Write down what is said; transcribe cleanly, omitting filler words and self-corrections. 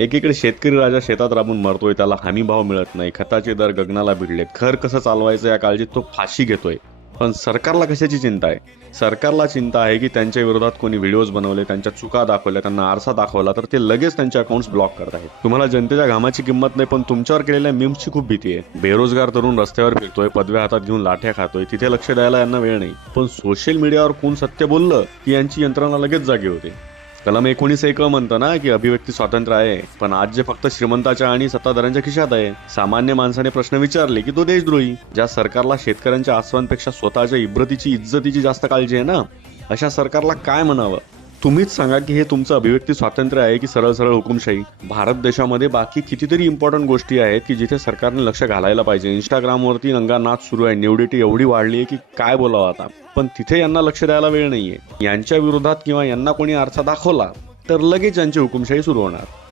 एकीकडे शेतकरी राजा शेतात राबून मरतोय, त्याला हमी भाव मिळत नाही, खताचे दर गगनाला भिडलेत, घर कसं चालवायचं या काळजीत तो फाशी घेतोय. पण सरकारला कशाची चिंता आहे? सरकारला चिंता आहे की त्यांच्या विरोधात कोणी व्हिडिओज बनवले, त्यांच्या चुका दाखवल्या, त्यांना आरसा दाखवला तर ते लगेच त्यांचे अकाउंट्स ब्लॉक करत आहेत. तुम्हाला जनतेच्या घामाची किंमत नाही, पण तुमच्यावर केलेल्या मीम्सची खूप भीती आहे. बेरोजगार तरुण रस्त्यावर फिरतोय, पदव्या हातात घेऊन लाठ्या खातोय, तिथे लक्ष द्यायला यांना वेळ नाही. पण सोशल मीडियावर कोण सत्य बोललं की यांची यंत्रणा लगेच जागी होते. कलम 19 म्हणतं ना की अभिव्यक्ती स्वातंत्र्य आहे, पण आज जे फक्त श्रीमंताच्या आणि सत्ताधाऱ्यांच्या खिशात आहे. सामान्य माणसाने प्रश्न विचारले की तो देशद्रोही. ज्या सरकारला शेतकऱ्यांच्या आसवांपेक्षा स्वतःच्या इब्रतीची इज्जतीची जास्त काळजी आहे ना, अशा सरकारला काय म्हणावं? तुम्हीच सांगा की हे तुमचं अभिव्यक्ती स्वातंत्र्य आहे की सरळ सरळ हुकुमशाही? भारत देशामध्ये बाकी कितीतरी इम्पॉर्टंट गोष्टी आहेत की जिथे सरकारने लक्ष घालायला पाहिजे. इंस्टाग्रामवरती नंगा नाच सुरू आहे, न्यूडिटी एवढी वाढली आहे की काय बोलावं आता. पण तिथे यांना लक्ष द्यायला वेळ नाहीये. यांच्या विरोधात किंवा यांना कोणी आरसा दाखवला तर लगेच यांची हुकुमशाही सुरू होणार.